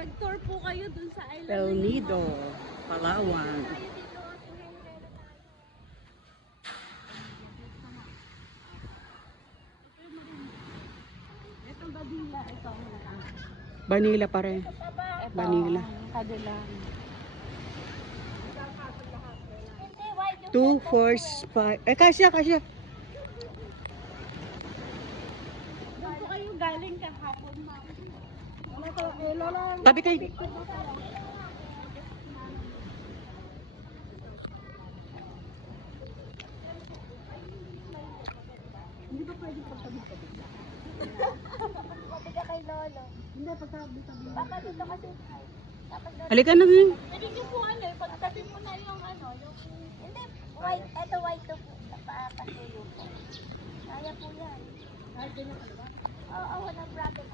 Nag-tour po kayo dun sa island. El Nido, Palawan. Itong Badila, ito. Vanilla pa rin. Ito, Vanilla. Kadilang. 2, 4, 5. Kasya. Doon po kayo galing kahapon, ma'am. Tabi kayo. Hindi ba pwede pagtabi-tabi? Pati ka kay Lolo. Hindi, pagtabi-tabi. Baka dito kasi tapos Halika na ngayon. Pwede niyo po pagtabi mo na yung yung... hindi, white, eto white to po. Napapasuyo po. Kaya po yan. Ay, ganyan talaga. Oo, walang problem.